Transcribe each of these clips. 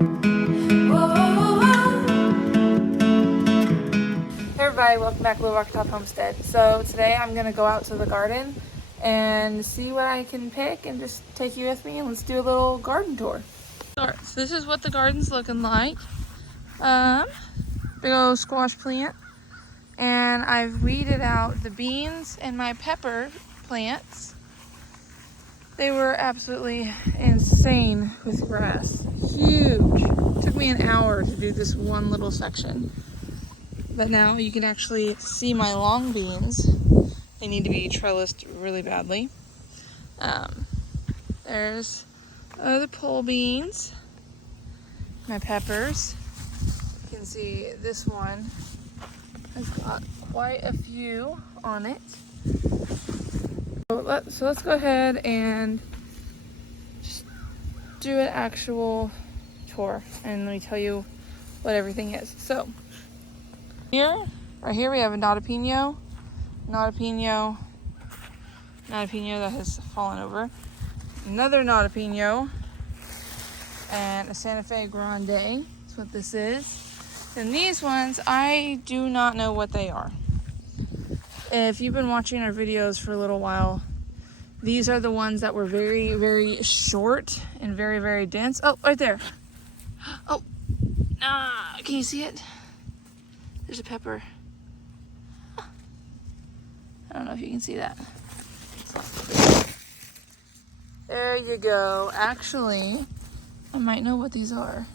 Hey everybody, welcome back to Little Rocky Top Homestead. So today I'm going to go out to the garden and see what I can pick and just take you with me and let's do a little garden tour. Alright, so this is what the garden's looking like. Big old squash plant. And I've weeded out the beans and my pepper plants. They were absolutely insane with grass. Huge. It took me an hour to do this one little section. But now you can actually see my long beans. They need to be trellised really badly. There's the pole beans, my peppers. You can see this one has got quite a few on it. So let's go ahead and just do an actual tour and let me tell you what everything is. So right here we have a Notapino that has fallen over, another Notapino, and a Santa Fe Grande. That's what this is. And these ones, I do not know what they are. If you've been watching our videos for a little while, these are the ones that were very, very short and very, very dense. Oh, right there. Oh, can you see it? There's a pepper. I don't know if you can see that. There you go. Actually, I might know what these are.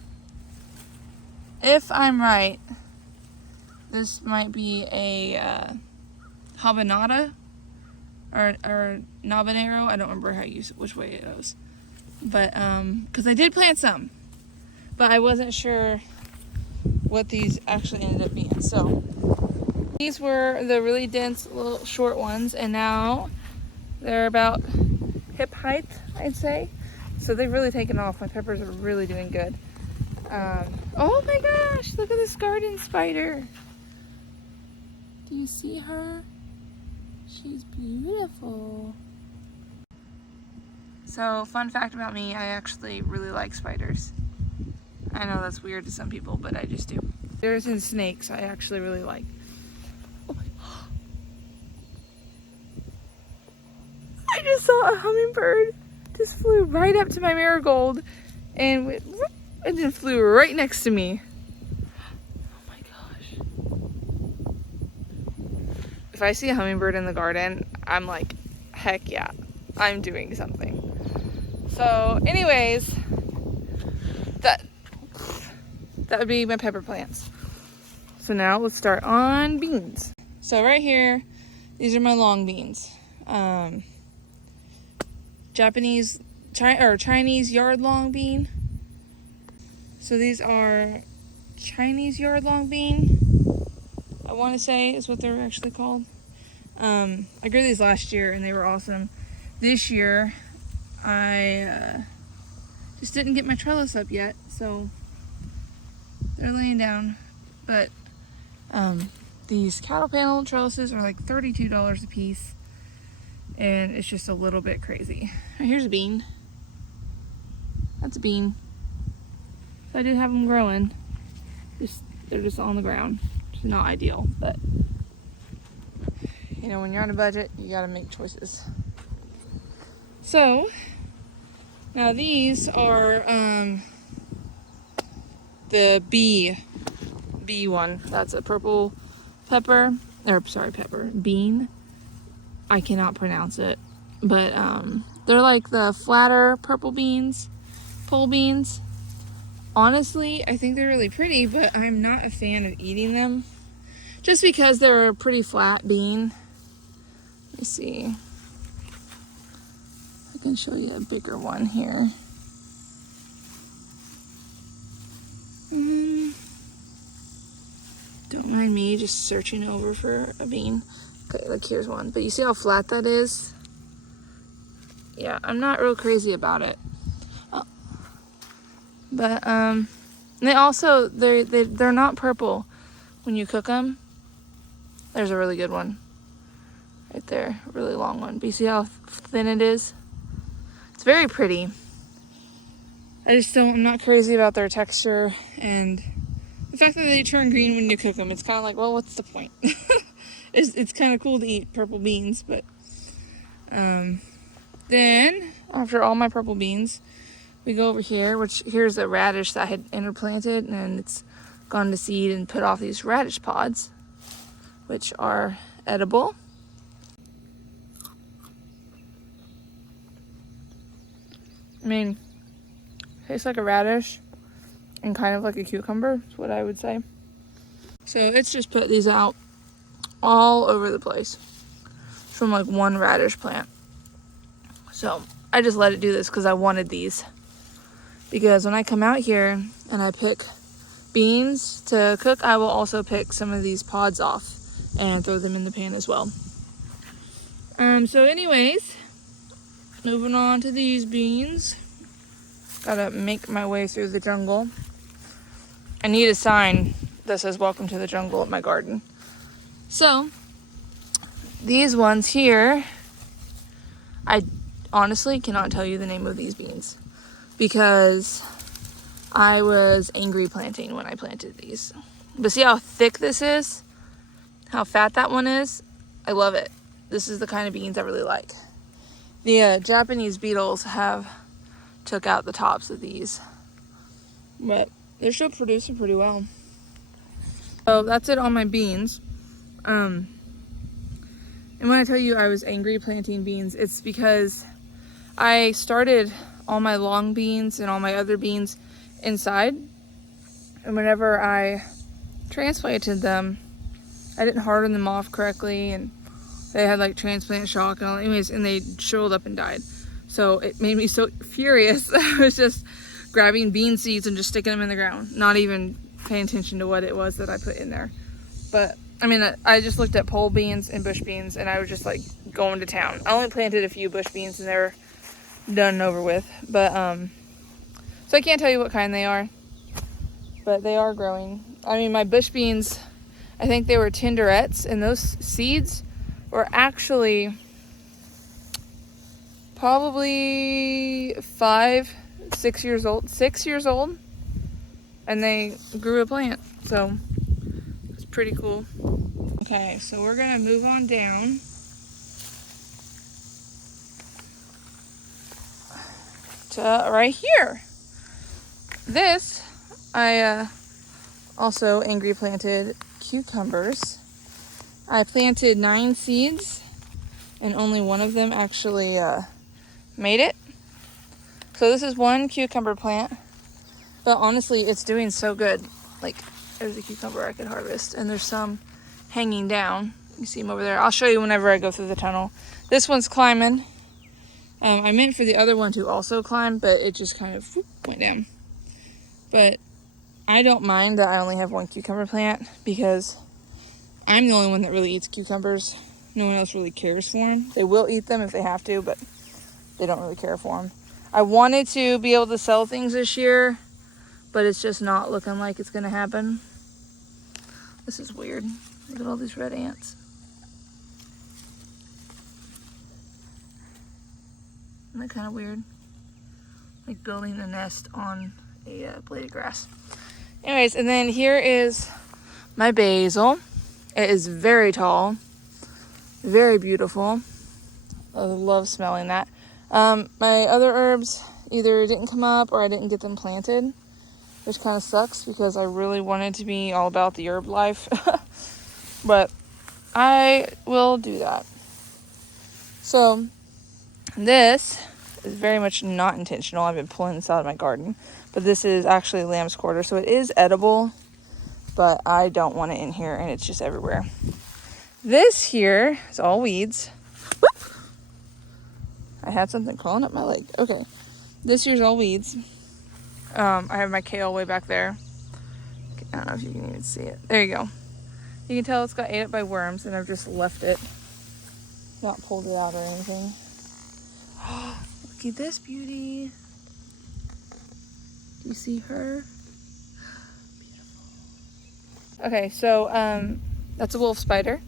If I'm right, this might be a habanada or nabanero. I don't remember which way it goes. But, because I did plant some, but I wasn't sure what these actually ended up being. So these were the really dense little short ones, and now they're about hip height, I'd say. So they've really taken off. My peppers are really doing good. Oh my gosh, look at this garden spider. Do you see her? She's beautiful. So, fun fact about me, I actually really like spiders. I know that's weird to some people, but I just do. Spiders and snakes I actually really like. Oh my God. I just saw a hummingbird just flew right up to my marigold and went, and then flew right next to me. Oh my gosh. If I see a hummingbird in the garden, I'm like, heck yeah, I'm doing something. So anyways, that would be my pepper plants. So now let's start on beans. So right here, these are my long beans. Chinese yard long bean. So these are Chinese yard long bean, I want to say is what they're actually called. I grew these last year and they were awesome. This year, I just didn't get my trellis up yet, so they're laying down. But these cattle panel trellises are like $32 a piece, and it's just a little bit crazy. Here's a bean. That's a bean. So I did have them growing. They're just on the ground. It's not ideal, but you know, when you're on a budget, you gotta make choices. So now these are the B one. That's a purple bean. I cannot pronounce it, but they're like the flatter purple beans, pole beans. Honestly, I think they're really pretty, but I'm not a fan of eating them just because they're a pretty flat bean. Let me see. I can show you a bigger one here. Don't mind me just searching over for a bean. Okay, like here's one. But you see how flat that is? Yeah, I'm not real crazy about it. Oh. But they also they're not purple when you cook them. There's a really good one right there, a really long one. But you see how thin it is? It's very pretty. I'm not crazy about their texture, and the fact that they turn green when you cook them, it's kind of like, well, what's the point? It's kind of cool to eat purple beans, but then after all my purple beans, we go over here, which here's a radish that I had interplanted, and it's gone to seed and put off these radish pods, which are edible. I mean, tastes like a radish and kind of like a cucumber is what I would say. So it's just put these out all over the place from like one radish plant. So I just let it do this because I wanted these. Because when I come out here and I pick beans to cook, I will also pick some of these pods off and throw them in the pan as well. So anyways, moving on to these beans. Gotta make my way through the jungle. I need a sign that says welcome to the jungle at my garden. So these ones here, I honestly cannot tell you the name of these beans because I was angry planting when I planted these. But see how thick this is? How fat that one is? I love it. This is the kind of beans I really like. The Japanese beetles have took out the tops of these, but they're still producing pretty well. So that's it on my beans. And when I tell you I was angry planting beans, it's because I started all my long beans and all my other beans inside, and whenever I transplanted them, I didn't harden them off correctly, and they had like transplant shock and all. Anyways, and they shriveled up and died. So it made me so furious that I was just grabbing bean seeds and just sticking them in the ground, not even paying attention to what it was that I put in there. But I mean, I just looked at pole beans and bush beans, and I was just like going to town. I only planted a few bush beans, and they're done and over with. But so I can't tell you what kind they are, but they are growing. I mean, my bush beans, I think they were tenderettes, and those seeds were actually probably 6 years old, and they grew a plant. So it's pretty cool. Okay, so we're gonna move on down to right here. This, I also angry planted cucumbers. I planted 9 seeds, and only one of them actually made it. So this is one cucumber plant, but honestly, it's doing so good. Like, there's a cucumber I could harvest, and there's some hanging down. You see them over there. I'll show you whenever I go through the tunnel. This one's climbing. I meant for the other one to also climb, but it just kind of went down. But I don't mind that I only have one cucumber plant because I'm the only one that really eats cucumbers. No one else really cares for them. They will eat them if they have to, but they don't really care for them. I wanted to be able to sell things this year, but it's just not looking like it's gonna happen. This is weird. Look at all these red ants. Isn't that kind of weird? Like building a nest on a blade of grass. Anyways, and then here is my basil. It is very tall, very beautiful. I love smelling that. My other herbs either didn't come up or I didn't get them planted, which kind of sucks because I really wanted to be all about the herb life. But I will do that. So this is very much not intentional. I've been pulling this out of my garden, but this is actually lamb's quarter, so it is edible, but I don't want it in here, and it's just everywhere. This here is all weeds. Whoop! I had something crawling up my leg. Okay, this here's all weeds. I have my kale way back there. I don't know if you can even see it. There you go. You can tell it's got ate up by worms, and I've just left it, not pulled it out or anything. Look at this beauty. Do you see her? Beautiful. Okay, so that's a wolf spider.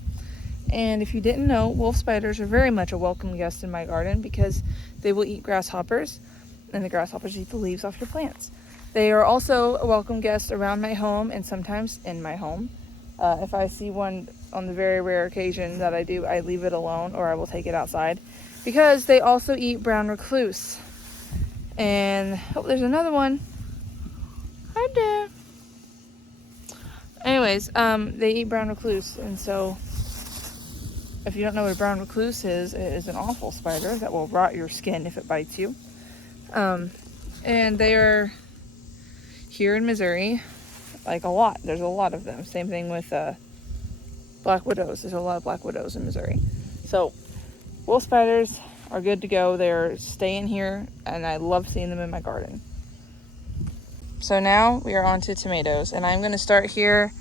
And if you didn't know, wolf spiders are very much a welcome guest in my garden because they will eat grasshoppers. and the grasshoppers eat the leaves off your plants. They are also a welcome guest around my home and sometimes in my home. If I see one on the very rare occasion that I do, I leave it alone or I will take it outside because they also eat brown recluse. And oh, there's another one. Hi there. Anyways, they eat brown recluse, and so if you don't know what a brown recluse is, it is an awful spider that will rot your skin if it bites you. And they are here in Missouri, like a lot. There's a lot of them. Same thing with black widows. There's a lot of black widows in Missouri. So wolf spiders are good to go. They're staying here, and I love seeing them in my garden. So now we are on to tomatoes, and I'm going to start here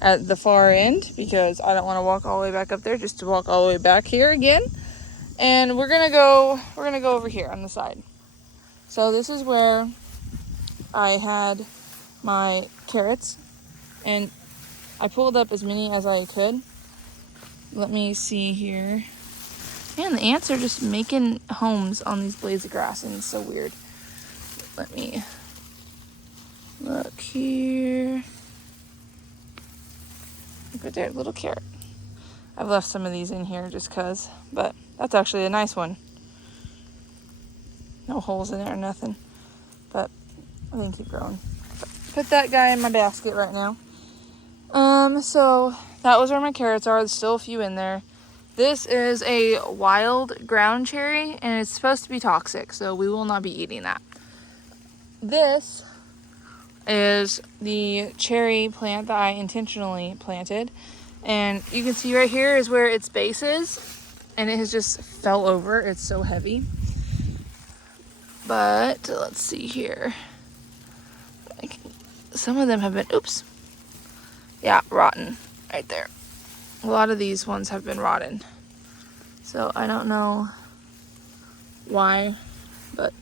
at the far end because I don't want to walk all the way back up there just to walk all the way back here again. And we're gonna go over here on the side. So this is where I had my carrots, and I pulled up as many as I could. Let me see here. Man, the ants are just making homes on these blades of grass, and it's so weird. Let me look here. Look right there, little carrot. I've left some of these in here just cause, but that's actually a nice one. No holes in it or nothing, but I think keep growing. Put that guy in my basket right now. So that was where my carrots are. There's still a few in there. This is a wild ground cherry, and it's supposed to be toxic, so we will not be eating that. This is the cherry plant that I intentionally planted, and you can see right here is where its base is, and it has just fell over. It's so heavy. But let's see here. Some of them have been, oops. Yeah, rotten right there. A lot of these ones have been rotten. So I don't know why, but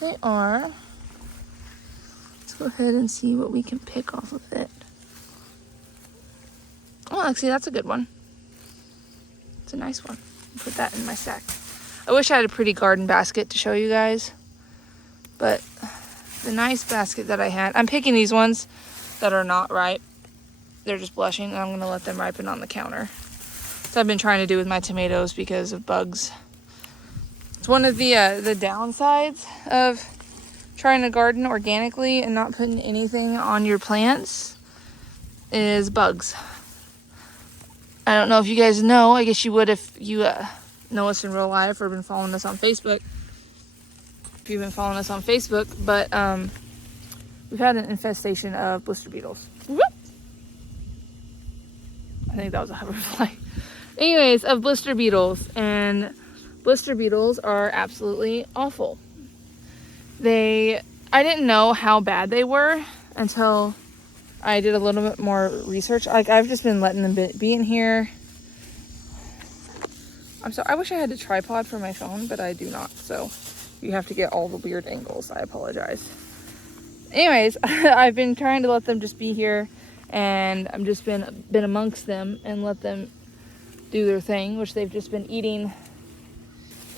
they are. Let's go ahead and see what we can pick off of it. Oh, actually, that's a good one. It's a nice one. Put that in my sack. I wish I had a pretty garden basket to show you guys, but the nice basket that I had, I'm picking these ones that are not ripe. They're just blushing, and I'm gonna let them ripen on the counter. So I've been trying to do with my tomatoes because of bugs. It's one of the downsides of trying to garden organically and not putting anything on your plants is bugs. I don't know if you guys know. I guess you would if you know us in real life or been following us on Facebook. If you've been following us on Facebook, but we've had an infestation of blister beetles. Whoop! I think that was a hoverfly. Anyways, of blister beetles, and blister beetles are absolutely awful. I didn't know how bad they were until I did a little bit more research. Like, I've just been letting them be in here. I'm sorry, I wish I had a tripod for my phone, but I do not, so you have to get all the weird angles. I apologize. Anyways, I've been trying to let them just be here, and I've just been amongst them and let them do their thing, which they've just been eating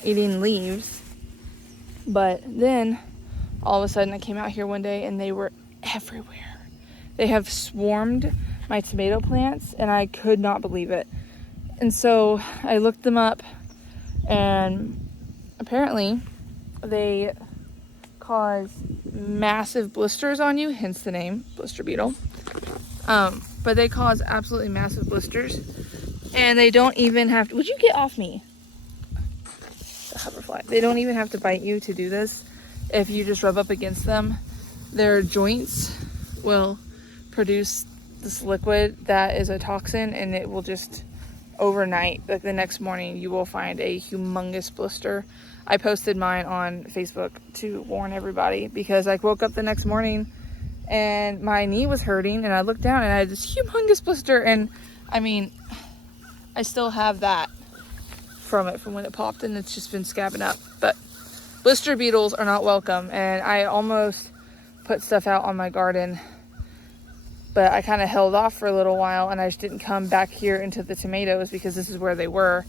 leaves. But then all of a sudden I came out here one day and they were everywhere. They have swarmed my tomato plants, and I could not believe it. And so I looked them up, and apparently they cause massive blisters on you, hence the name blister beetle. But they cause absolutely massive blisters, and they don't even have to, would you get off me? The hoverfly. They don't even have to bite you to do this. If you just rub up against them, their joints will produce this liquid that is a toxin, and it will just overnight, like the next morning, you will find a humongous blister. I posted mine on Facebook to warn everybody because I woke up the next morning and my knee was hurting, and I looked down and I had this humongous blister, and I mean, I still have that from when it popped, and it's just been scabbing up. But blister beetles are not welcome, and I almost put stuff out on my garden, but I kind of held off for a little while, and I just didn't come back here into the tomatoes because this is where they were.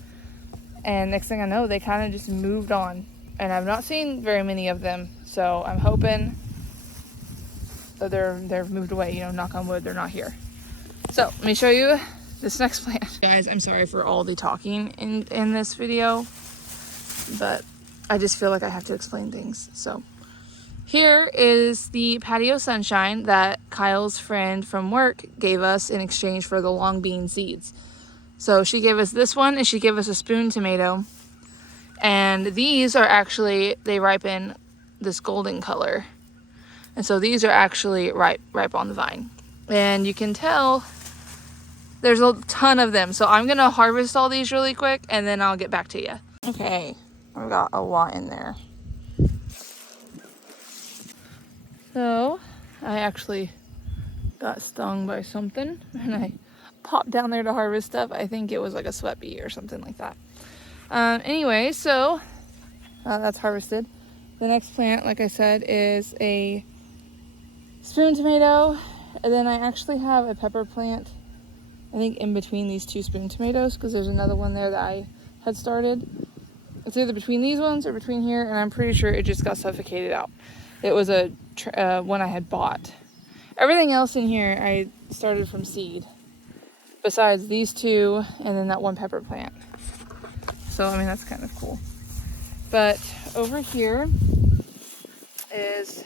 And next thing I know, they kind of just moved on. and I've not seen very many of them, so I'm hoping that they're moved away, you know, knock on wood, they're not here. So let me show you this next plant. Guys, I'm sorry for all the talking in this video, but I just feel like I have to explain things. So here is the patio sunshine that Kyle's friend from work gave us in exchange for the long bean seeds. So she gave us this one, and she gave us a spoon tomato. And these are actually, they ripen this golden color. And so these are actually ripe on the vine. And you can tell there's a ton of them. So I'm gonna harvest all these really quick, and then I'll get back to you. Okay, I've got a lot in there. So I actually got stung by something, and I popped down there to harvest stuff. I think it was like a sweat bee or something like that. Anyway, so that's harvested. The next plant, like I said, is a spoon tomato. And then I actually have a pepper plant, I think in between these two spoon tomatoes, because there's another one there that I had started. It's either between these ones or between here, and I'm pretty sure it just got suffocated out. It was a one I had bought. Everything else in here I started from seed, besides these two and then that one pepper plant. So I mean, that's kind of cool. But over here is,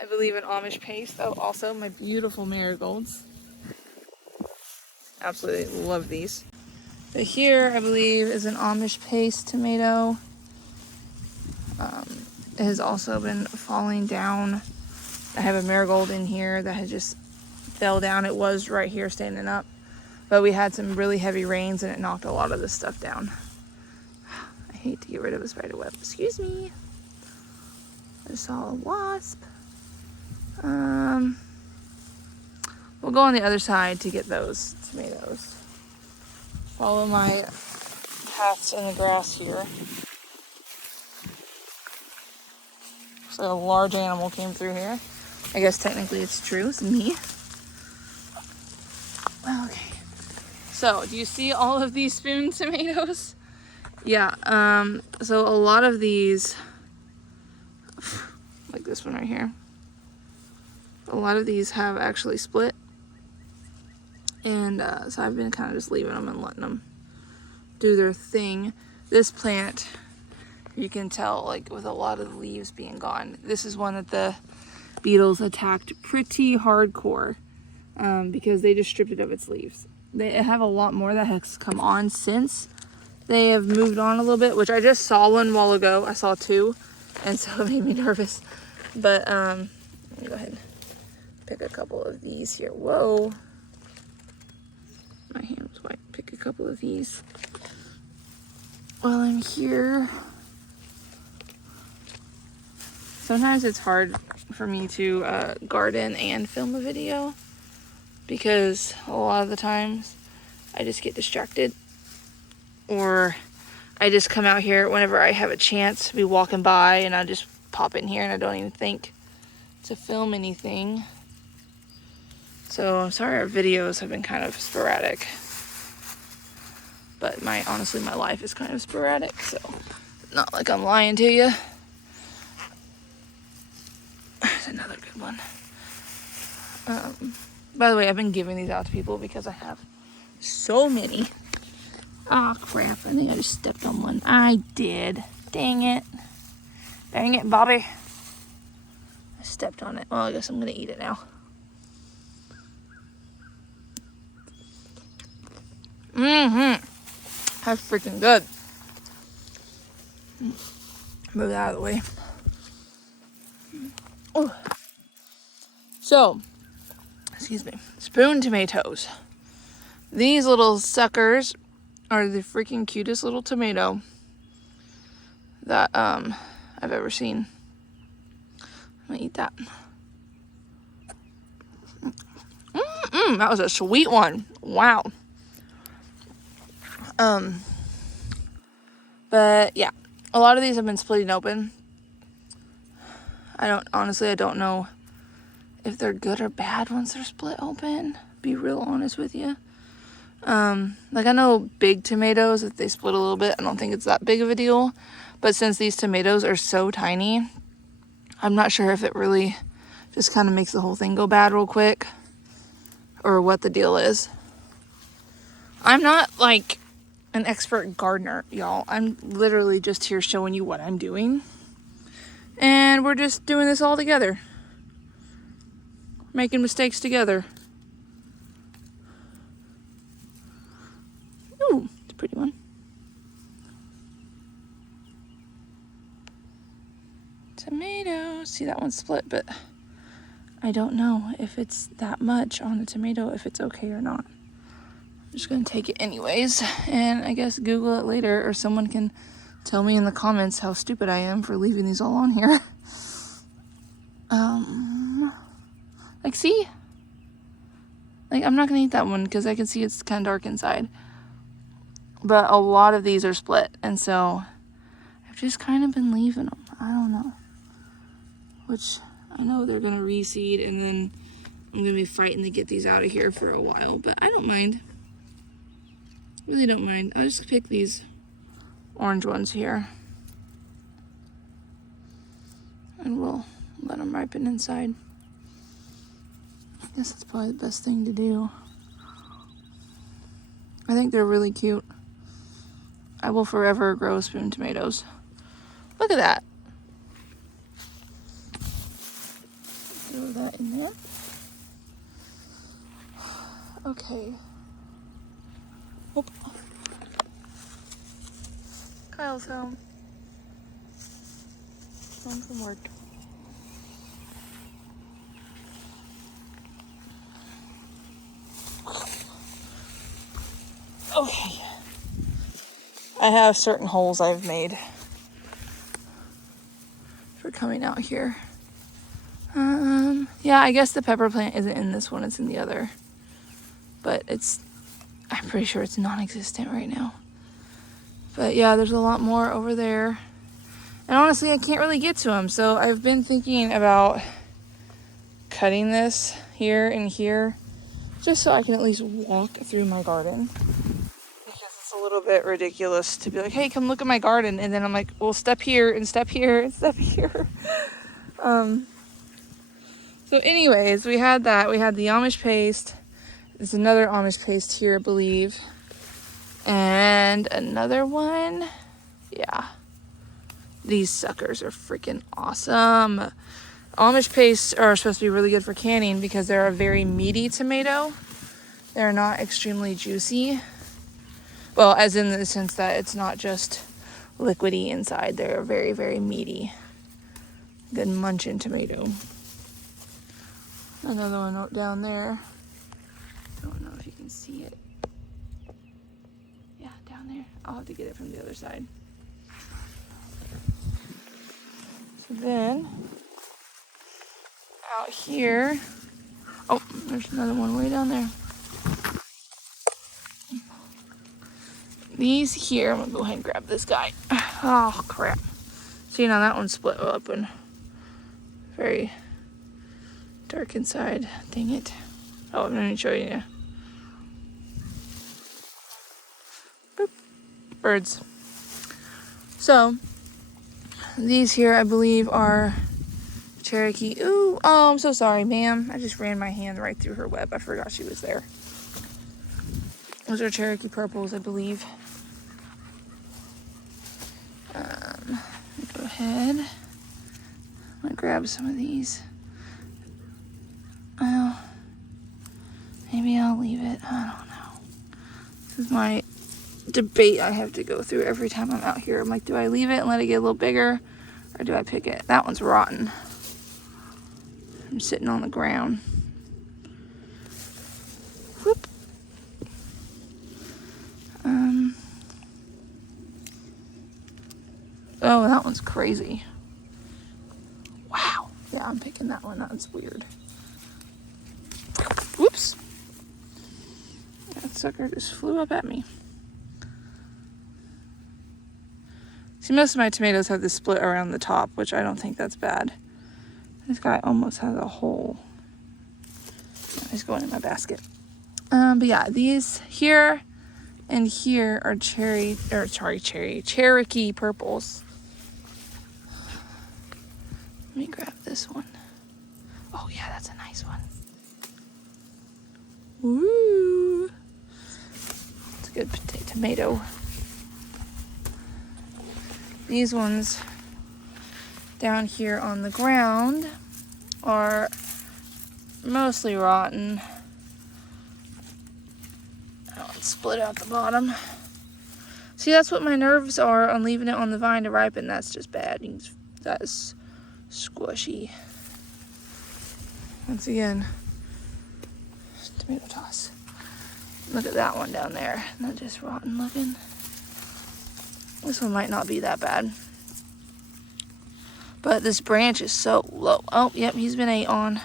I believe, an Amish paste. Oh, also my beautiful marigolds. Absolutely love these. But here, I believe, is an Amish paste tomato. It has also been falling down. I have a marigold in here that has just fell down. It was right here standing up, but we had some really heavy rains and it knocked a lot of this stuff down. I hate to get rid of a spider web. Excuse me. I saw a wasp. We'll go on the other side to get those tomatoes. Follow my paths in the grass here. So a large animal came through here. I guess technically it's true, it's me. Okay. So, do you see all of these spoon tomatoes? Yeah, so a lot of these, like this one right here, a lot of these have actually split. And so I've been kind of just leaving them and letting them do their thing. This plant, you can tell, like, with a lot of the leaves being gone. This is one that the beetles attacked pretty hardcore because they just stripped it of its leaves. They have a lot more that has come on since they have moved on a little bit, which I just saw one while ago. I saw two, and so it made me nervous. But let me go ahead and pick a couple of these here. Whoa. My hand was white. Pick a couple of these while I'm here. Sometimes it's hard for me to garden and film a video because a lot of the times I just get distracted, or I just come out here whenever I have a chance to be walking by and I just pop in here and I don't even think to film anything. So I'm sorry our videos have been kind of sporadic, but honestly my life is kind of sporadic, so not like I'm lying to you. There's another good one. By the way, I've been giving these out to people because I have so many. Oh crap, I think I just stepped on one. I did. Dang it. Dang it, Bobby. I stepped on it. Well, I guess I'm gonna eat it now. That's freaking good. Move that out of the way. Oh. So, excuse me, spoon tomatoes. These little suckers are the freaking cutest little tomato that I've ever seen. I'm gonna eat that. That was a sweet one. Wow. But yeah, a lot of these have been splitting open. I don't know if they're good or bad once they're split open. Be real honest with you. Like I know big tomatoes, if they split a little bit, I don't think it's that big of a deal. But since these tomatoes are so tiny, I'm not sure if it really just kind of makes the whole thing go bad real quick or what the deal is. I'm not like an expert gardener, y'all. I'm literally just here showing you what I'm doing. And we're just doing this all together. Making mistakes together. Ooh, it's a pretty one. Tomatoes. See, that one's split, but I don't know if it's that much on the tomato, if it's okay or not. I'm just gonna take it anyways, and I guess Google it later, or someone can tell me in the comments how stupid I am for leaving these all on here. Like, see? Like, I'm not gonna eat that one because I can see it's kind of dark inside. But a lot of these are split, and so I've just kind of been leaving them. I don't know. Which, I know they're gonna reseed, and then I'm gonna be fighting to get these out of here for a while, but I don't mind. Really don't mind. I'll just pick these orange ones here. And we'll let them ripen inside. I guess that's probably the best thing to do. I think they're really cute. I will forever grow spoon tomatoes. Look at that. Throw that in there. Okay. Oh. Kyle's home. Home from work. Okay. I have certain holes I've made for coming out here. Yeah, I guess the pepper plant isn't in this one, it's in the other. But I'm pretty sure it's non-existent right now. But yeah, there's a lot more over there. And honestly, I can't really get to them. So I've been thinking about cutting this here and here, just so I can at least walk through my garden. Because it's a little bit ridiculous to be like, hey, come look at my garden. And then I'm like, well, step here and step here and step here. So anyways, we had that. We had the Amish paste. There's another Amish paste here, I believe. And another one. Yeah. These suckers are freaking awesome. Amish pastes are supposed to be really good for canning because they're a very meaty tomato. They're not extremely juicy. Well, as in the sense that it's not just liquidy inside. They're very, very meaty. Good munching tomato. Another one down there. Don't know if you can see it. Yeah, down there. I'll have to get it from the other side. So then, out here, oh, there's another one way down there. These here, I'm gonna go ahead and grab this guy. Oh, crap. See, now that one's split open. Very dark inside. Dang it. Oh, I'm gonna show you. Boop. Birds. So, these here, I believe, are Cherokee. Ooh, oh, I'm so sorry, ma'am. I just ran my hand right through her web. I forgot she was there. Those are Cherokee purples, I believe. Go ahead. I'm gonna grab some of these. Well, maybe I'll leave it. I don't know. This is my debate I have to go through every time I'm out here. I'm like, do I leave it and let it get a little bigger, or do I pick it? That one's rotten. I'm sitting on the ground. Whoop. Oh, that one's crazy. Wow. Yeah, I'm picking that one. That's weird. Whoops. That sucker just flew up at me. See, most of my tomatoes have this split around the top, which I don't think that's bad. This guy almost has a hole. He's going in my basket. But yeah, these here and here are Cherokee purples. Let me grab this one. Oh yeah, that's a nice one. Woo! It's a good tomato. These ones down here on the ground are mostly rotten. I'll split out the bottom. See, that's what my nerves are on leaving it on the vine to ripen. That's just bad. That's squishy. Once again, tomato toss. Look at that one down there. Not just rotten looking. This one might not be that bad. But this branch is so low. Oh, yep, he's been ate on.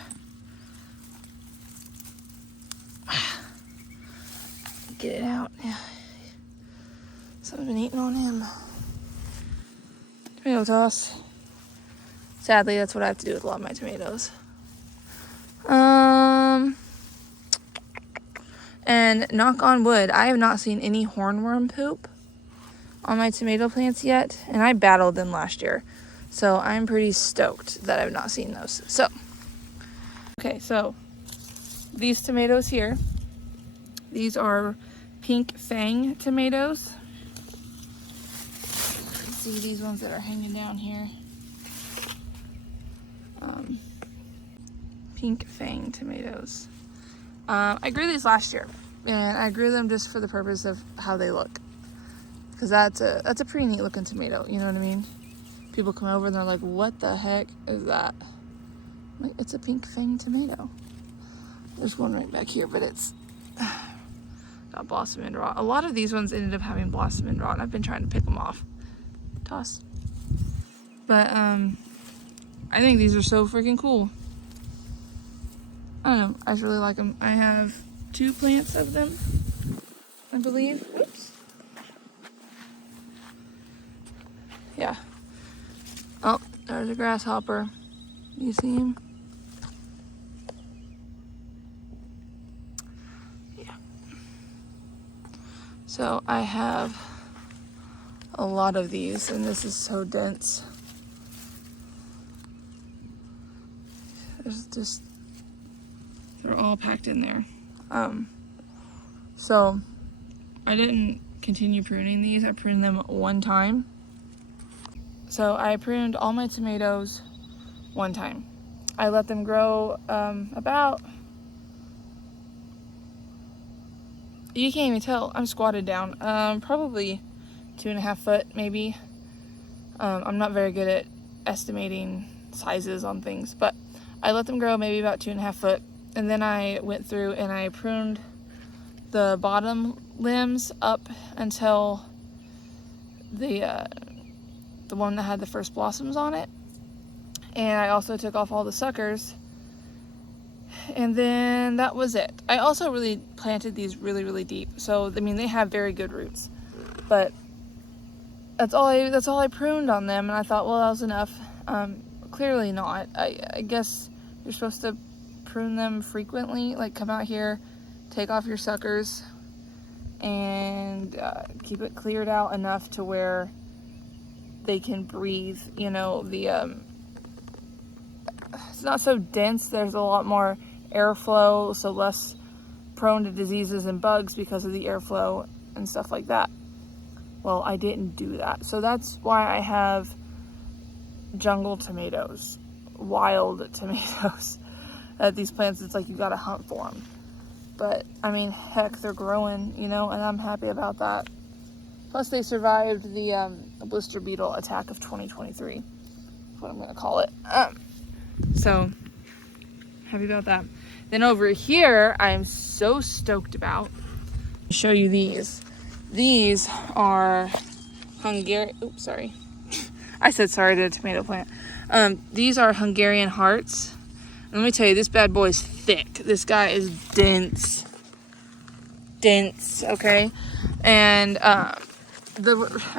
Get it out. Yeah. Someone's been eating on him. Tomato toss. Sadly, that's what I have to do with a lot of my tomatoes. And knock on wood, I have not seen any hornworm poop on my tomato plants yet. And I battled them last year. So I'm pretty stoked that I've not seen those. So, okay, so these tomatoes here, these are Pink Fang tomatoes. See these ones that are hanging down here. Pink Fang tomatoes. I grew these last year, and I grew them just for the purpose of how they look, because that's a pretty neat looking tomato. You know what I mean? People come over and they're like, "What the heck is that?" I'm like, it's a Pink Fang tomato. There's one right back here, but it's got blossom end rot. A lot of these ones ended up having blossom end rot, and I've been trying to pick them off. Toss. But I think these are so freaking cool. I don't know. I just really like them. I have 2 plants of them, I believe. Oops. Yeah. Oh, there's a grasshopper. You see him? Yeah. So I have a lot of these, and this is so dense. There's just, they're all packed in there. So I didn't continue pruning these. I pruned them one time. So I pruned all my tomatoes one time. I let them grow about, you can't even tell, I'm squatted down, probably 2.5 foot maybe. I'm not very good at estimating sizes on things, but I let them grow maybe about 2.5 foot, and then I went through and I pruned the bottom limbs up until the one that had the first blossoms on it, and I also took off all the suckers, and then that was it. I also really planted these really deep, so I mean they have very good roots, but that's all I pruned on them, and I thought, well, that was enough. Clearly not. I guess you're supposed to prune them frequently, like come out here, take off your suckers, and keep it cleared out enough to where they can breathe. You know, it's not so dense. There's a lot more airflow, so less prone to diseases and bugs because of the airflow and stuff like that. Well, I didn't do that, so that's why I have jungle tomatoes, wild tomatoes. These plants, it's like you gotta hunt for them. But I mean, heck, they're growing, you know, and I'm happy about that. Plus, they survived the blister beetle attack of 2023. That's what I'm gonna call it. So happy about that. Then over here, I'm so stoked about. I'll show you these. These are Hungarian. Oops, sorry. I said sorry to the tomato plant. These are Hungarian hearts. And let me tell you, this bad boy is thick. This guy is dense. Dense, okay? And I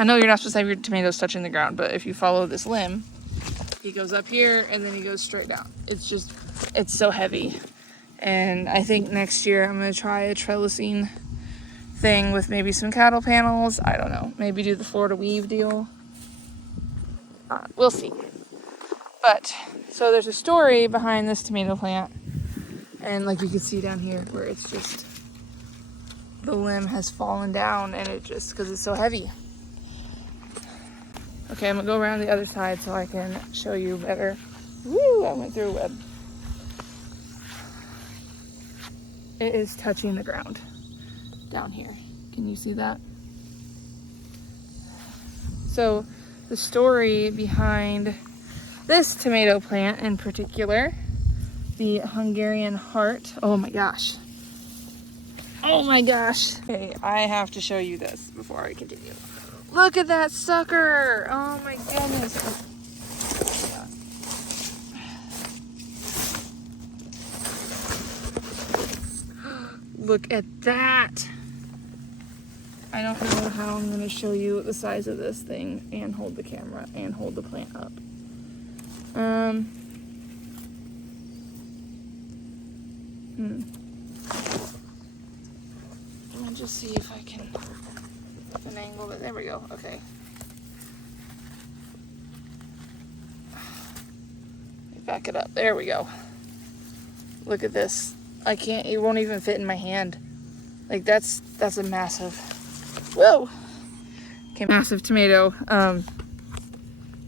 know you're not supposed to have your tomatoes touching the ground, but if you follow this limb, he goes up here and then he goes straight down. It's so heavy. And I think next year I'm gonna try a trellising thing with maybe some cattle panels. I don't know, maybe do the Florida weave deal. We'll see. But, so there's a story behind this tomato plant. And like you can see down here where it's just, the limb has fallen down and it just, because it's so heavy. Okay, I'm gonna go around the other side so I can show you better. Woo, I went through a web. It is touching the ground down here. Can you see that? So the story behind this tomato plant in particular, the Hungarian heart. Oh my gosh. Oh my gosh. Okay, I have to show you this before I continue. Look at that sucker. Oh my goodness. Look at that. I don't know how I'm going to show you the size of this thing and hold the camera and hold the plant up. Let me just see if I can angle it. There we go. Okay. Back it up. There we go. Look at this. I can't, it won't even fit in my hand. Like that's a massive, whoa. Okay, massive tomato. And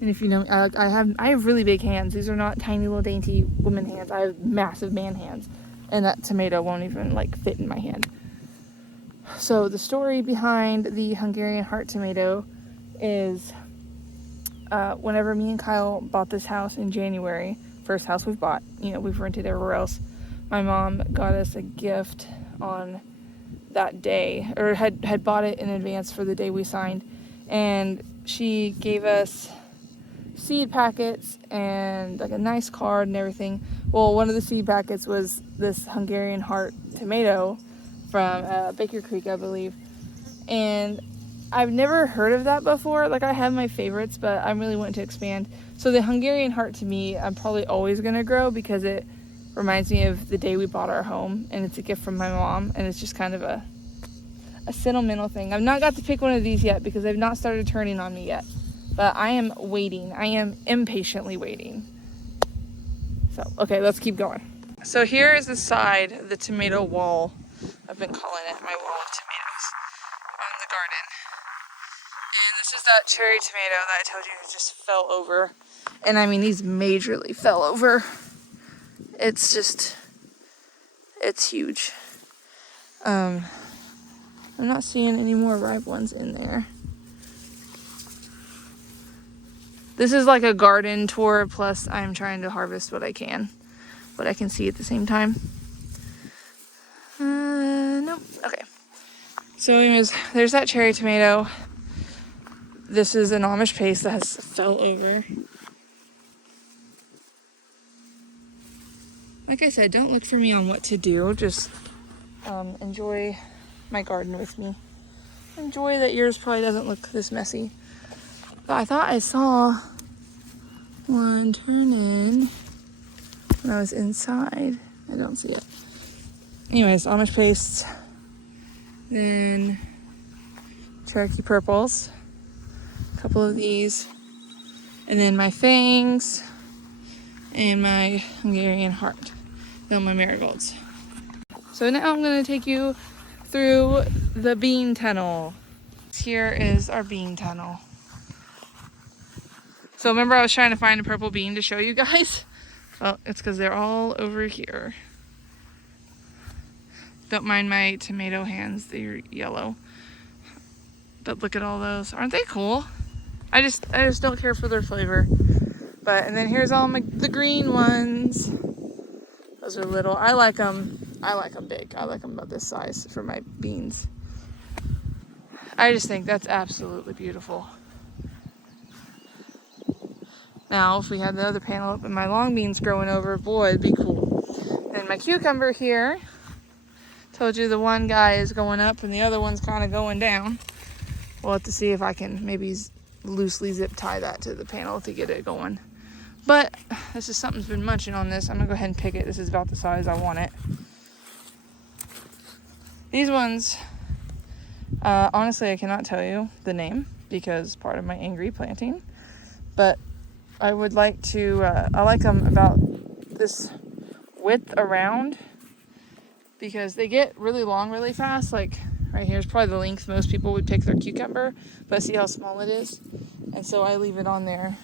if you know, I have really big hands. These are not tiny little dainty woman hands. I have massive man hands. And that tomato won't even like fit in my hand. So the story behind the Hungarian heart tomato is whenever me and Kyle bought this house in January, first house we've bought, you know, we've rented everywhere else. My mom got us a gift on that day, or had bought it in advance for the day we signed. And she gave us seed packets and like a nice card and everything. Well, one of the seed packets was this Hungarian heart tomato from Baker Creek, I believe. And I've never heard of that before. Like, I have my favorites, but I'm really wanting to expand. So the Hungarian heart, to me, I'm probably always going to grow because it reminds me of the day we bought our home, and it's a gift from my mom, and it's just kind of a sentimental thing. I've not got to pick one of these yet because they've not started turning on me yet, but I am waiting. I am impatiently waiting. So, okay, let's keep going. So here is the side, the tomato wall. I've been calling it my wall of tomatoes on the garden. And this is that cherry tomato that I told you just fell over. And I mean, these majorly fell over. It's just, it's huge. I'm not seeing any more ripe ones in there. This is like a garden tour, plus I'm trying to harvest what I can see at the same time. Nope. Okay. So anyways, there's that cherry tomato. This is an Amish paste that has fell over. Like I said, don't look for me on what to do. Just enjoy my garden with me. Enjoy that yours probably doesn't look this messy. But I thought I saw one turn in when I was inside. I don't see it. Anyways, Amish pastes. Then Cherokee purples. A couple of these. And then my fangs. And my Hungarian heart. Then my marigolds. So now I'm going to take you through the bean tunnel. Here is our bean tunnel. So remember I was trying to find a purple bean to show you guys? Well, it's because they're all over here. Don't mind my tomato hands, they're yellow. But look at all those. Aren't they cool? I just don't care for their flavor. But, and then here's all the green ones. Those are little. I like them big. I like them about this size for my beans. I just think that's absolutely beautiful. Now, if we had the other panel up and my long beans growing over, boy, it'd be cool. And my cucumber here, told you the one guy is going up and the other one's kind of going down. We'll have to see if I can maybe loosely zip tie that to the panel to get it going. But this is something's been munching on this. I'm gonna go ahead and pick it. This is about the size I want it. These ones, honestly, I cannot tell you the name because part of my angry planting, but I would like to, I like them about this width around because they get really long really fast. Like right here is probably the length most people would pick their cucumber, but see how small it is? And so I leave it on there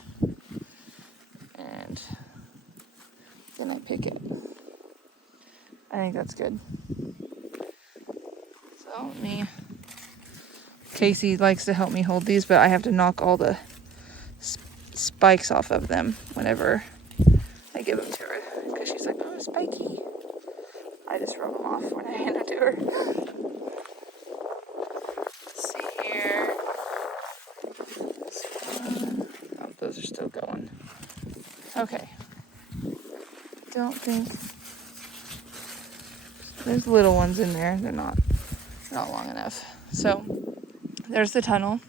and then I pick it. I think that's good. So Casey likes to help me hold these, but I have to knock all the spikes off of them whenever I give them to her because she's like, oh, spiky. I just rub them off when I hand them to her. Let's see here. Oh, those are still going. Okay. Don't think there's little ones in there. They're not long enough. So there's the tunnel.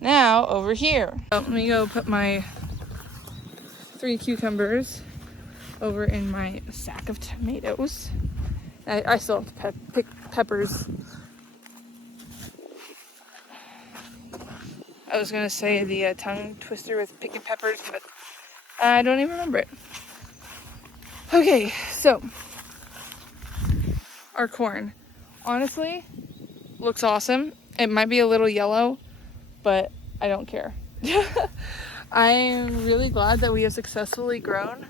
Now over here. So let me go put my 3 cucumbers over in my sack of tomatoes. I still have to pick peppers. I was gonna say the tongue twister with picking peppers, but I don't even remember it. Okay, so our corn, honestly, looks awesome. It might be a little yellow, but I don't care. I am really glad that we have successfully grown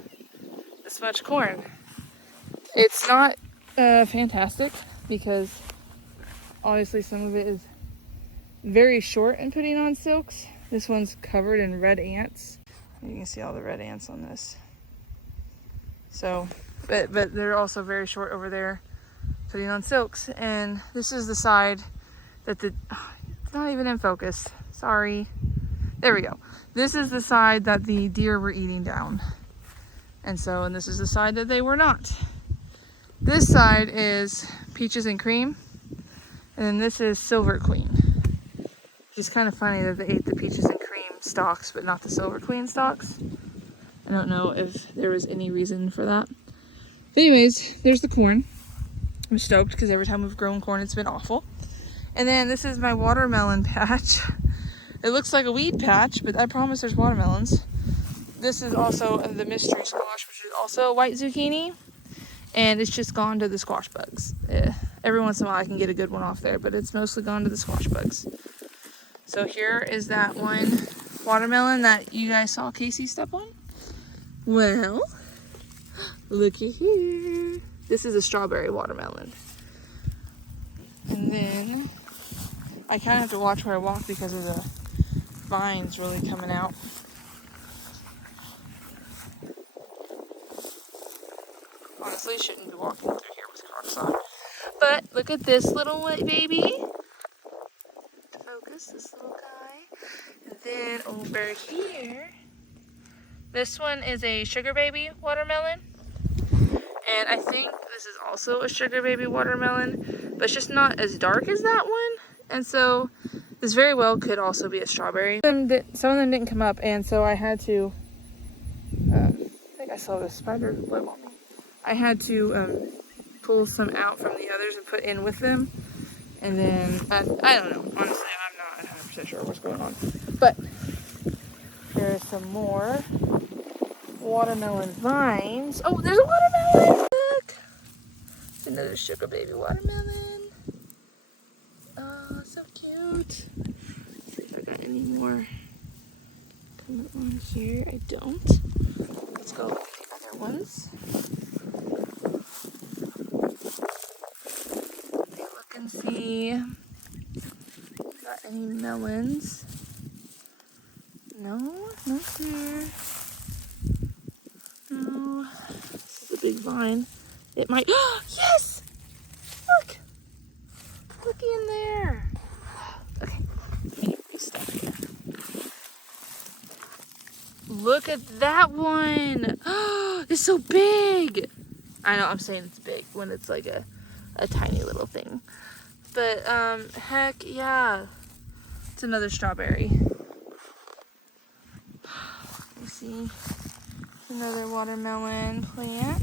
this much corn. It's not fantastic because obviously some of it is very short in putting on silks. This one's covered in red ants. You can see all the red ants on this. So, but they're also very short over there putting on silks. And this is the side that it's not even in focus. Sorry. There we go. This is the side that the deer were eating down. And this is the side that they were not. This side is peaches and cream. And then this is Silver Queen. It's kind of funny that they ate the peaches and cream stalks, but not the Silver Queen stalks. I don't know if there was any reason for that. But anyways, there's the corn. I'm stoked because every time we've grown corn, it's been awful. And then this is my watermelon patch. It looks like a weed patch, but I promise there's watermelons. This is also the mystery squash, which is also a white zucchini. And it's just gone to the squash bugs. Every once in a while I can get a good one off there, but it's mostly gone to the squash bugs. So here is that one watermelon that you guys saw Casey step on. Well, looky here. This is a strawberry watermelon. And then I kind of have to watch where I walk because of the vines really coming out. Honestly, shouldn't be walking through here with Crocs on. But look at this little baby. Focus, this little guy. And then over here, this one is a sugar baby watermelon. And I think this is also a sugar baby watermelon, but it's just not as dark as that one. And so this very well could also be a strawberry. Some of them didn't come up, and so I had to, I think I saw the spider web on me. I had to pull some out from the others and put in with them. And then, I don't know. Honestly, I'm not 100% sure what's going on. But there's some more watermelon vines. Oh, there's a watermelon! Look! Another sugar baby watermelon. Oh, so cute. Let's see if I got any more coming on here. I don't. Let's go look at the other ones. Look and see. Got any melons? No, not there. No. This is a big vine. It might. Yes! Look! Looky in there. Okay. Stop here. Look at that one. It's so big. I know I'm saying it's big when it's like a tiny little thing. But heck yeah. It's another strawberry. Let me see. Another watermelon plant.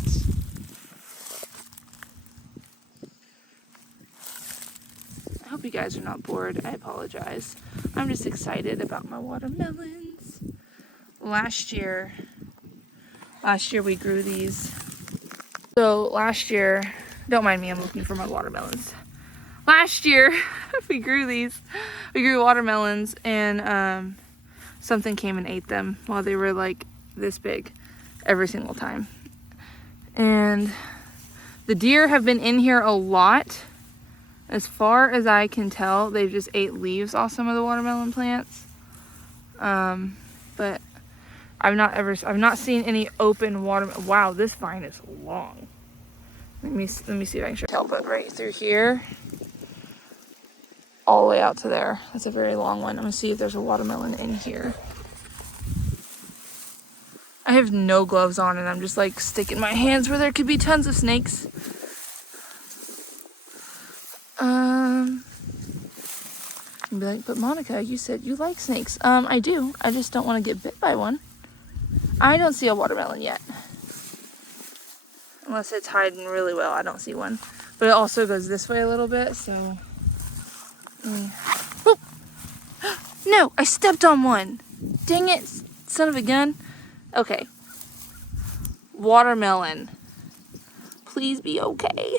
hope you guys are not bored. I apologize. I'm just excited about my watermelons. Last year we grew these. So last year, don't mind me, I'm looking for my watermelons. Last year we grew these. We grew watermelons and something came and ate them while they were like this big every single time. And the deer have been in here a lot. As far as I can tell, they just ate leaves off some of the watermelon plants. But I've not seen any open watermelon. Wow, this vine is long. Let me see if I can show you. But right through here, all the way out to there. That's a very long one. I'm gonna see if there's a watermelon in here. I have no gloves on and I'm just like sticking my hands where there could be tons of snakes. You'd be like, but Monica, you said you like snakes. I do. I just don't want to get bit by one. I don't see a watermelon yet. Unless it's hiding really well, I don't see one. But it also goes this way a little bit, so. Oh. No, I stepped on one. Dang it, son of a gun. Okay. Watermelon. Please be okay.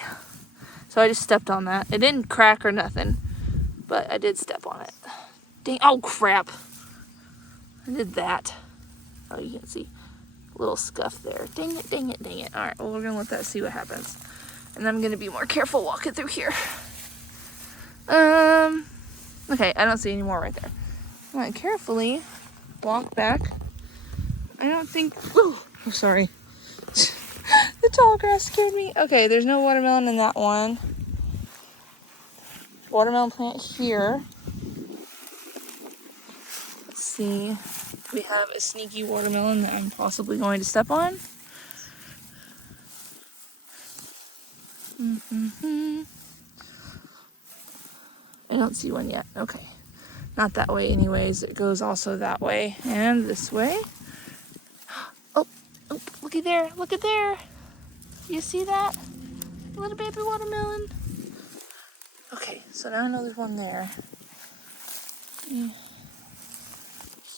So I just stepped on that. It didn't crack or nothing, but I did step on it. Dang, oh crap. I did that. Oh, you can see a little scuff there. Dang it, dang it, dang it. All right, well, we're gonna let that see what happens. And I'm gonna be more careful walking through here. Okay, I don't see any more right there. I'm gonna carefully walk back. I don't think, oh, sorry. The tall grass scared me. Okay, there's no watermelon in that one. Watermelon plant here. Let's see. We have a sneaky watermelon that I'm possibly going to step on. I don't see one yet. Okay. Not that way anyways. It goes also that way and this way. Oh, looky there. Look at there. You see that? Little baby watermelon. Okay, so now I know there's one there.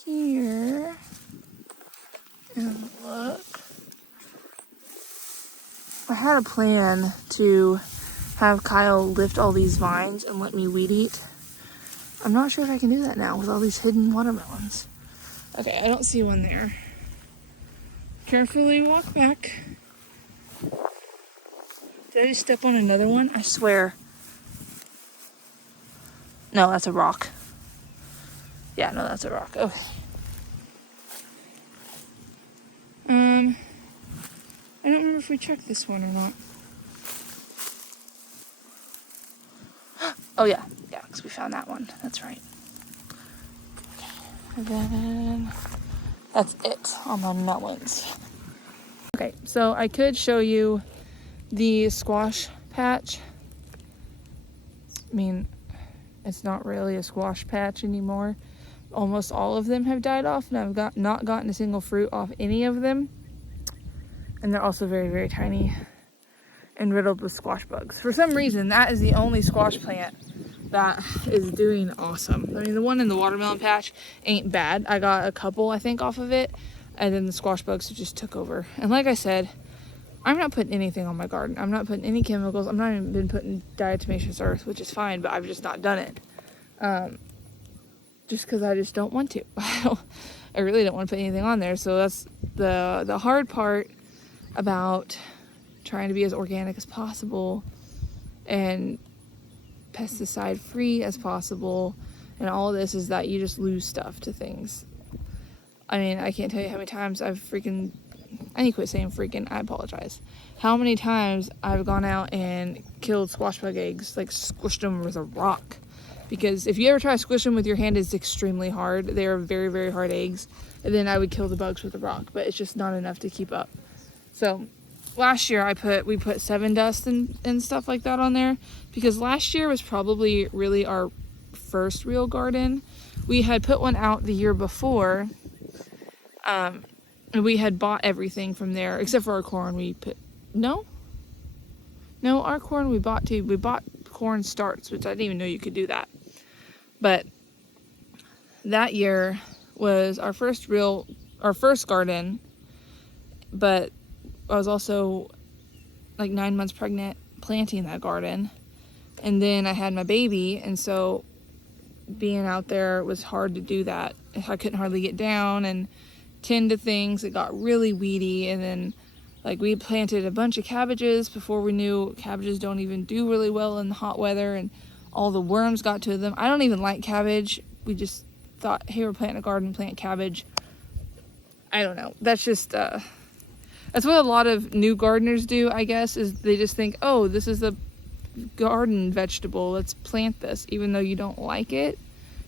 Here. And look. I had a plan to have Kyle lift all these vines and let me weed eat. I'm not sure if I can do that now with all these hidden watermelons. Okay, I don't see one there. Carefully walk back. Did I just step on another one? I swear. No, that's a rock. Yeah, no, that's a rock. Okay. I don't remember if we checked this one or not. Oh yeah, because we found that one. That's right. And then that's it on the melons. Okay, so I could show you the squash patch. I mean, it's not really a squash patch anymore. Almost all of them have died off, and I've not gotten a single fruit off any of them. And they're also very, very tiny and riddled with squash bugs. For some reason, that is the only squash plant that is doing awesome. I mean, the one in the watermelon patch ain't bad. I got a couple, I think, off of it, and then the squash bugs just took over. And like I said, I'm not putting anything on my garden. I'm not putting any chemicals. I'm not even been putting diatomaceous earth, which is fine, but I've just not done it. Just because I just don't want to. I really don't want to put anything on there. So that's the hard part about trying to be as organic as possible and pesticide free as possible, and all of this is that you just lose stuff to things. I mean, I can't tell you how many times I need to quit saying freaking, I apologize. How many times I've gone out and killed squash bug eggs, like squished them with a rock. Because if you ever try to squish them with your hand, it's extremely hard. They are very, very hard eggs. And then I would kill the bugs with a rock, but it's just not enough to keep up. So last year we put 7 dust and stuff like that on there, because last year was probably really our first real garden. We had put one out the year before, and we had bought everything from there except for our corn. Our corn we bought too. We bought corn starts, which I didn't even know you could do that. But that year was our first garden, but I was also like 9 months pregnant planting that garden. And then I had my baby, and so being out there was hard to do that. I couldn't hardly get down and tend to things. It got really weedy, and then like we planted a bunch of cabbages before we knew cabbages don't even do really well in the hot weather, and all the worms got to them. I don't even like cabbage. We just thought, hey, we're planting a garden, plant cabbage. I don't know. That's just that's what a lot of new gardeners do, I guess, is they just think, oh, this is a garden vegetable, let's plant this. Even though you don't like it,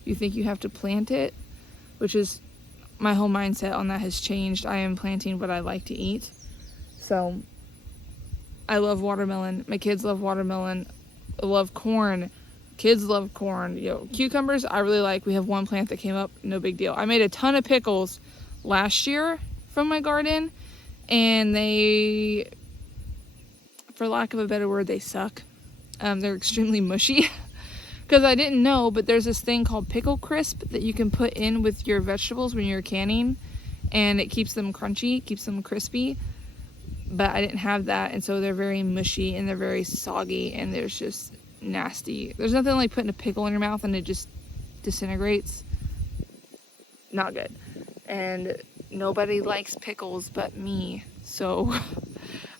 you think you have to plant it, which is, my whole mindset on that has changed. I am planting what I like to eat. So I love watermelon. My kids love watermelon. I love corn. Kids love corn. You know, cucumbers I really like. We have one plant that came up, no big deal. I made a ton of pickles last year from my garden, and they, for lack of a better word, they suck. They're extremely mushy. Because I didn't know, but there's this thing called pickle crisp that you can put in with your vegetables when you're canning, and it keeps them crunchy, keeps them crispy. But I didn't have that, and so they're very mushy and they're very soggy, and there's just nasty. There's nothing like putting a pickle in your mouth and it just disintegrates. Not good. And nobody likes pickles but me, so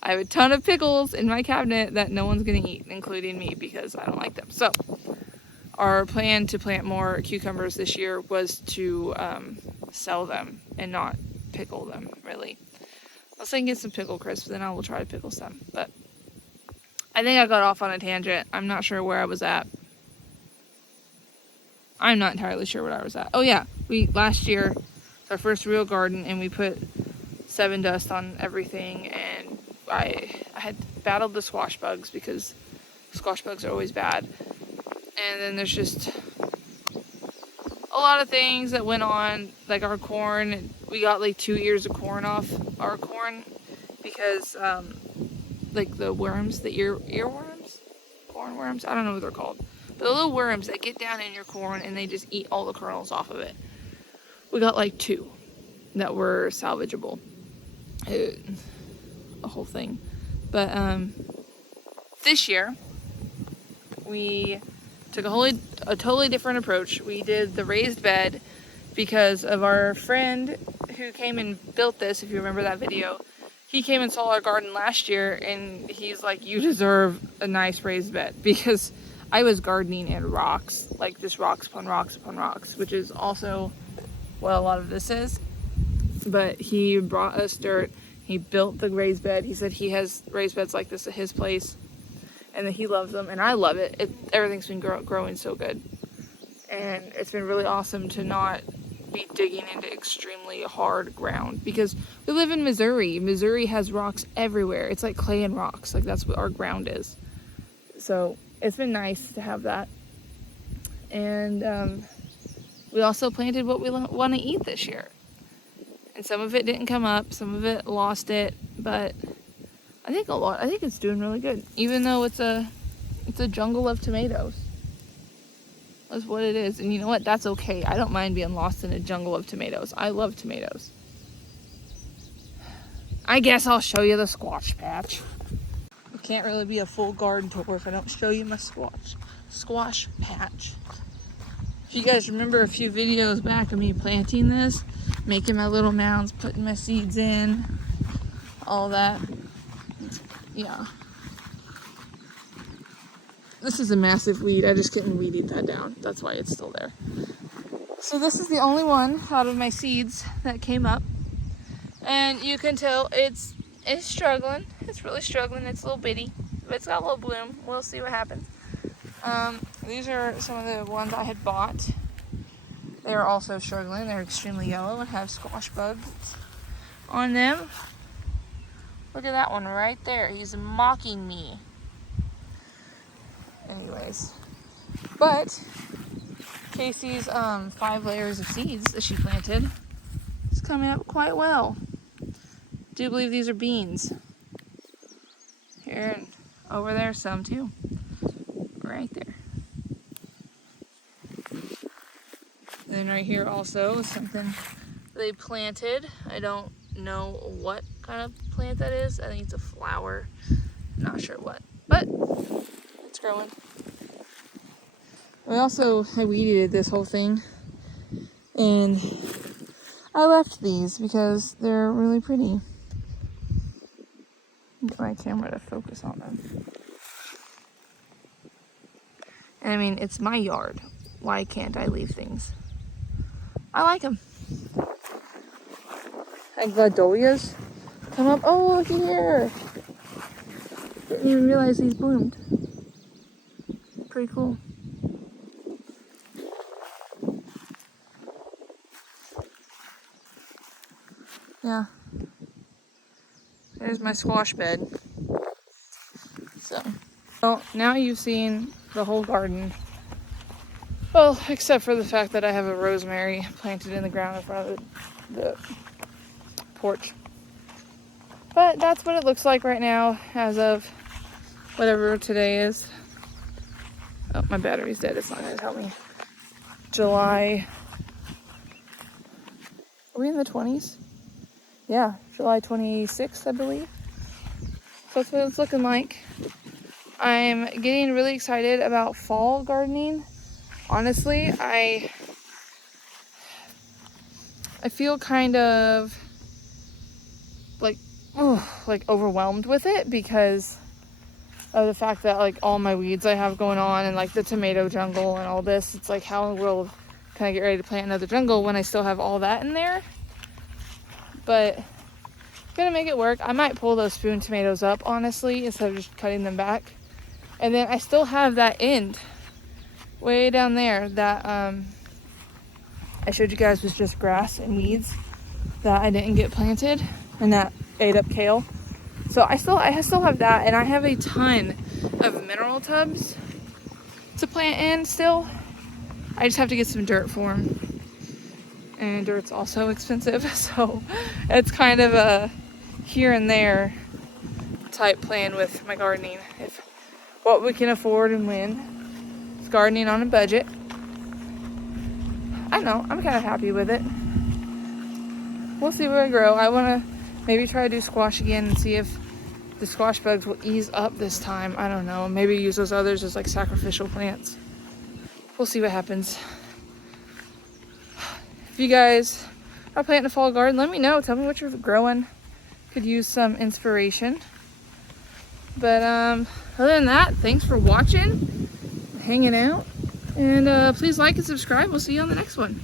I have a ton of pickles in my cabinet that no one's gonna eat, including me, because I don't like them. So our plan to plant more cucumbers this year was to sell them and not pickle them, really. I was thinking some pickle crisps, then I will try to pickle some. But I think I got off on a tangent. I'm not sure where I was at. I'm not entirely sure what I was at. Oh yeah, last year, it's our first real garden, and we put 7 dust on everything, and I had battled the squash bugs because squash bugs are always bad. And then there's just a lot of things that went on, like our corn. We got like 2 ears of corn off our corn because like the worms, the earworms, corn worms, I don't know what they're called, but the little worms that get down in your corn and they just eat all the kernels off of it. We got like 2 that were salvageable. A whole thing. But this year we took a totally different approach. We did the raised bed because of our friend who came and built this. If you remember that video, he came and saw our garden last year, and he's like, you deserve a nice raised bed, because I was gardening in rocks, like just rocks upon rocks upon rocks, which is also what a lot of this is. But he brought us dirt. He built the raised bed. He said he has raised beds like this at his place, and that he loves them, and I love it. Everything's been growing so good, and it's been really awesome to not be digging into extremely hard ground, because we live in Missouri. Missouri has rocks everywhere. It's like clay and rocks. Like, that's what our ground is. So it's been nice to have that. And we also planted what we want to eat this year. And some of it didn't come up, some of it lost it, but I think it's doing really good. Even though it's a jungle of tomatoes. That's what it is. And you know what? That's okay. I don't mind being lost in a jungle of tomatoes. I love tomatoes. I guess I'll show you the squash patch. It can't really be a full garden tour if I don't show you my squash patch. If you guys remember a few videos back of me planting this, making my little mounds, putting my seeds in, all that. Yeah. This is a massive weed. I just couldn't weed eat that down. That's why it's still there. So this is the only one out of my seeds that came up. And you can tell it's struggling. It's really struggling. It's a little bitty, but it's got a little bloom. We'll see what happens. These are some of the ones I had bought. They're also struggling. They're extremely yellow and have squash bugs on them. Look at that one right there. He's mocking me. Anyways, but Casey's 5 layers of seeds that she planted is coming up quite well. I do believe these are beans. Here and over there, some too. right there. And then right here also is something they planted. I don't know what kind of plant that is. I think it's a flower. Not sure what, but it's growing. I weeded this whole thing, and I left these because they're really pretty. Get my camera to focus on them. And I mean, it's my yard. Why can't I leave things? I like them. Like the dahlias come up. Oh, look here. Didn't even realize these bloomed. Pretty cool. Yeah. There's my squash bed. So, well, now you've seen the whole garden. Well, except for the fact that I have a rosemary planted in the ground in front of the porch. But that's what it looks like right now as of whatever today is. Oh, my battery's dead. It's not going to tell me. July. Are we in the 20s? Yeah, July 26th, I believe. So that's what it's looking like. I'm getting really excited about fall gardening. Honestly, I feel kind of like overwhelmed with it because of the fact that like all my weeds I have going on and like the tomato jungle and all this. It's like, how in the world can I get ready to plant another jungle when I still have all that in there? But gonna make it work. I might pull those spoon tomatoes up, honestly, instead of just cutting them back. And then I still have that end way down there that I showed you guys was just grass and weeds that I didn't get planted and that ate up kale. So I still have that, and I have a ton of mineral tubs to plant in still. I just have to get some dirt for them, and dirt's also expensive, so it's kind of a here and there type plan with my gardening. If what we can afford and when. It's gardening on a budget. I don't know, I'm kind of happy with it. We'll see where I grow. I want to maybe try to do squash again and see if the squash bugs will ease up this time. I don't know. Maybe use those others as like sacrificial plants. We'll see what happens. If you guys are planting a fall garden, let me know. Tell me what you're growing. Could use some inspiration. But other than that, thanks for watching, hanging out, and please like and subscribe. We'll see you on the next one.